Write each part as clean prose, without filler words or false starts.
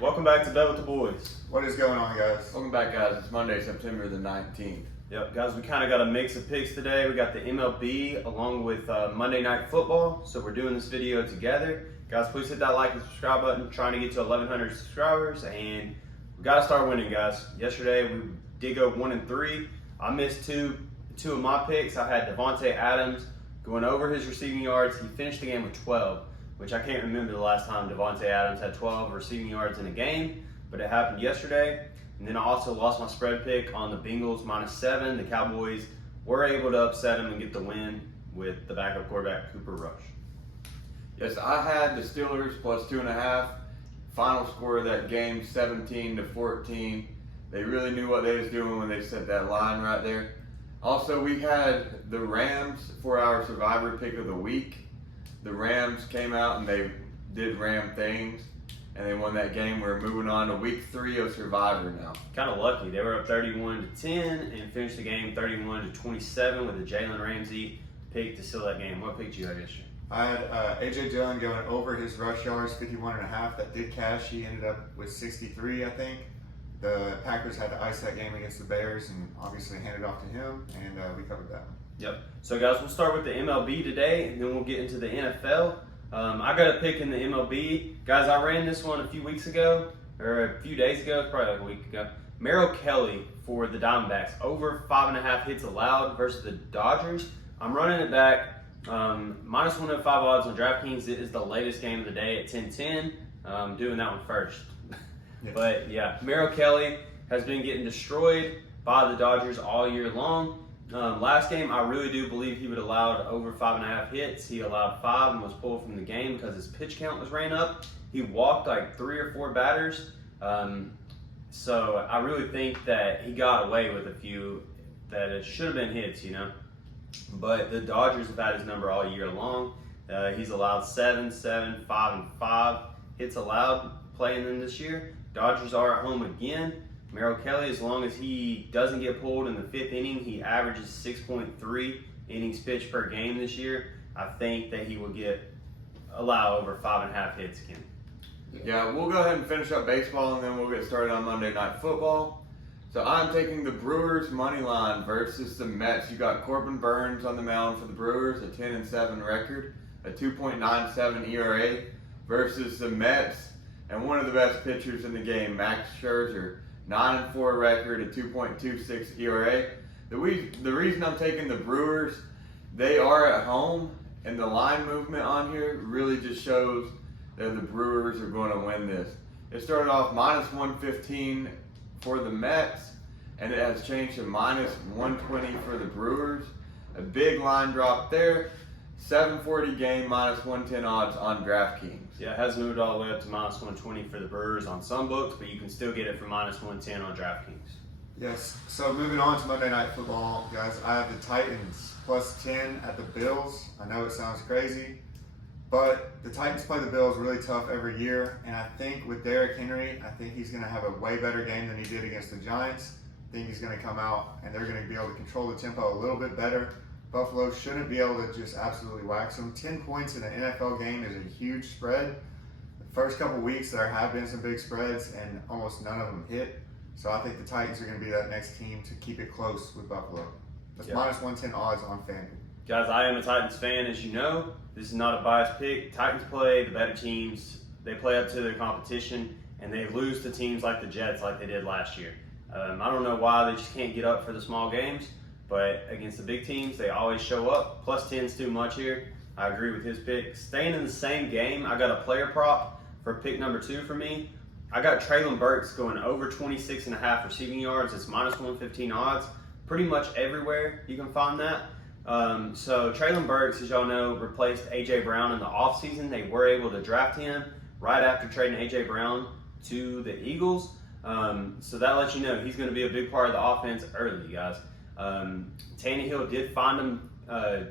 Welcome back to Bet with the Boys. What is going on, guys? Welcome back, guys. It's Monday, September the 19th. Yep, guys, we kind of got a mix of picks today. We got the MLB along with Monday Night Football, so we're doing this video together. Guys, please hit that like and subscribe button. Trying to get to 1,100 subscribers, and we got to start winning, guys. Yesterday, we did go 1-3. I missed two of my picks. I had Devontae Adams going over his receiving yards. He finished the game with 12, which I can't remember the last time Devontae Adams had 12 receiving yards in a game, but it happened yesterday. And then I also lost my spread pick on the Bengals -7. The Cowboys were able to upset them and get the win with the backup quarterback, Cooper Rush. Yes, I had the Steelers plus 2.5. Final score of that game, 17-14. They really knew what they was doing when they set that line right there. Also, we had the Rams for our Survivor pick of the week. The Rams came out and they did Ram things, and they won that game. We're moving on to week 3 of Survivor now. Kind of lucky. They were up 31-10 and finished the game 31-27 with a Jalen Ramsey pick to seal that game. What pick did you have yesterday? I had A.J. Dillon going over his rush yards, 51.5. That did cash. He ended up with 63, I think. The Packers had to ice that game against the Bears and obviously handed off to him, and we covered that one. Yep. So, guys, we'll start with the MLB today, and then we'll get into the NFL. I got a pick in the MLB. Guys, I ran this one a few weeks ago, or a few days ago, probably like a week ago. Merrill Kelly for the Diamondbacks, over 5.5 hits allowed versus the Dodgers. I'm running it back. -105 odds on DraftKings. It is the latest game of the day at 10:10. Doing that one first. Yes. But yeah, Merrill Kelly has been getting destroyed by the Dodgers all year long. Last game, I really do believe he would have allowed over 5.5 hits. He allowed 5 and was pulled from the game because his pitch count was ran up. He walked like 3 or 4 batters. So I really think that he got away with a few that it should have been hits, you know. But the Dodgers have had his number all year long. He's allowed 7, 7, 5, and 5 hits allowed playing them this year. Dodgers are at home again. Merrill Kelly, as long as he doesn't get pulled in the 5th inning, he averages 6.3 innings pitched per game this year. I think that he will allow over 5.5 hits again. Yeah, we'll go ahead and finish up baseball, and then we'll get started on Monday Night Football. So I'm taking the Brewers money line versus the Mets. You got Corbin Burns on the mound for the Brewers, a 10-7 record, a 2.97 ERA, versus the Mets and one of the best pitchers in the game, Max Scherzer, 9-4 record, a 2.26 ERA. The reason I'm taking the Brewers, they are at home, and the line movement on here really just shows that the Brewers are going to win this. It started off -115 for the Mets, and it has changed to -120 for the Brewers. A big line drop there. 740 game, -110 odds on DraftKings. Yeah, it has moved all the way up to -120 for the Brewers on some books, but you can still get it for -110 on DraftKings. Yes, so moving on to Monday Night Football, guys, I have the Titans +10 at the Bills. I know it sounds crazy, but the Titans play the Bills really tough every year, and I think with Derrick Henry, I think he's going to have a way better game than he did against the Giants. I think he's going to come out, and they're going to be able to control the tempo a little bit better. Buffalo shouldn't be able to just absolutely wax them. 10 points in an NFL game is a huge spread. The first couple weeks, there have been some big spreads, and almost none of them hit. So I think the Titans are going to be that next team to keep it close with Buffalo. That's -110 odds on FanDuel. Guys, I am a Titans fan, as you know. This is not a biased pick. Titans play the better teams. They play up to their competition, and they lose to teams like the Jets like they did last year. I don't know why they just can't get up for the small games, but against the big teams, they always show up. +10's too much here. I agree with his pick. Staying in the same game, I got a player prop for pick number 2 for me. I got Traylon Burks going over 26.5 receiving yards. It's -115 odds. Pretty much everywhere you can find that. So Traylon Burks, as y'all know, replaced A.J. Brown in the offseason. They were able to draft him right after trading A.J. Brown to the Eagles. So that lets you know he's going to be a big part of the offense early, guys. Tannehill did find him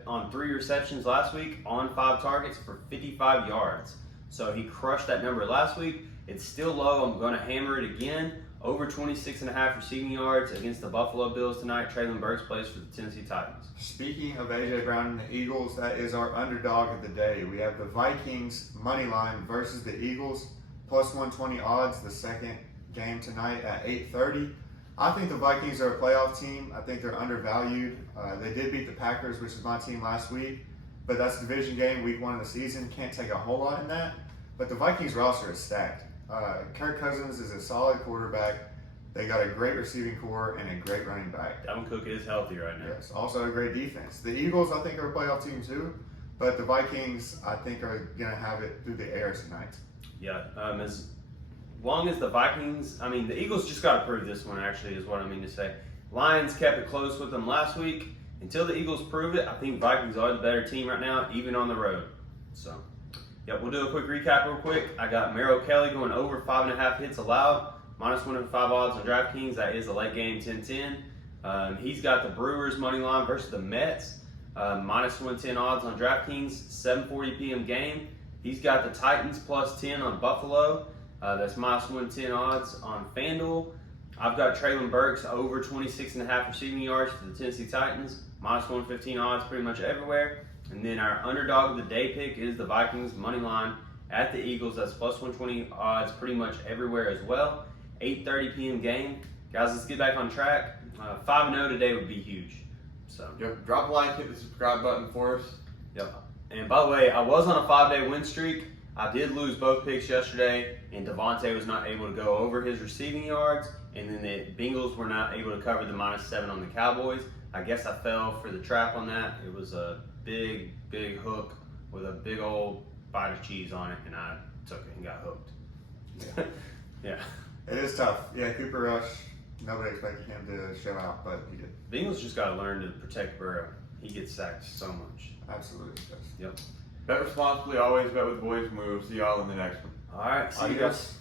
on 3 receptions last week on 5 targets for 55 yards. So he crushed that number last week. It's still low. I'm going to hammer it again. Over 26.5 receiving yards against the Buffalo Bills tonight. Traylon Burks plays for the Tennessee Titans. Speaking of A.J. Brown and the Eagles, that is our underdog of the day. We have the Vikings money line versus the Eagles. plus 120 odds the second game tonight at 8:30. I think the Vikings are a playoff team. I think they're undervalued. They did beat the Packers, which is my team, last week, but that's a division game, week 1 of the season. Can't take a whole lot in that. But the Vikings roster is stacked. Kirk Cousins is a solid quarterback. They got a great receiving core and a great running back. Dalvin Cook is healthy right now. Yes, also a great defense. The Eagles, I think, are a playoff team too, but the Vikings, I think, are going to have it through the air tonight. Yeah, as long as the Vikings, the Eagles just got to prove this one, actually, is what I mean to say. Lions kept it close with them last week. Until the Eagles prove it, I think Vikings are the better team right now, even on the road. So, yeah, we'll do a quick recap real quick. I got Merrill Kelly going over 5.5 hits allowed, minus 105 odds on DraftKings. That is a late game 10-10. He's got the Brewers money line versus the Mets, minus 110 odds on DraftKings, 7:40 p.m. game. He's got the Titans plus 10 on Buffalo. That's minus 110 odds on FanDuel. I've got Traylon Burks over 26.5 receiving yards for the Tennessee Titans, minus 115 odds pretty much everywhere. And then our underdog of the day pick is the Vikings money line at the Eagles. That's plus 120 odds pretty much everywhere as well. 8:30 p.m. game. Guys, let's get back on track. 5-0 today would be huge. So. Yep. Drop a like, hit the subscribe button for us. Yep. And by the way, I was on a 5-day win streak. I did lose both picks yesterday, and Devontae was not able to go over his receiving yards, and then the Bengals were not able to cover the -7 on the Cowboys. I guess I fell for the trap on that. It was a big, big hook with a big old bite of cheese on it, and I took it and got hooked. Yeah. Yeah. It is tough. Yeah, Cooper Rush, nobody expected him to show out, but he did. Bengals just got to learn to protect Burrow. He gets sacked so much. Absolutely does. Yep. Bet responsibly, always bet with the boys move. See y'all in the next one. All right. See you Adios. guys.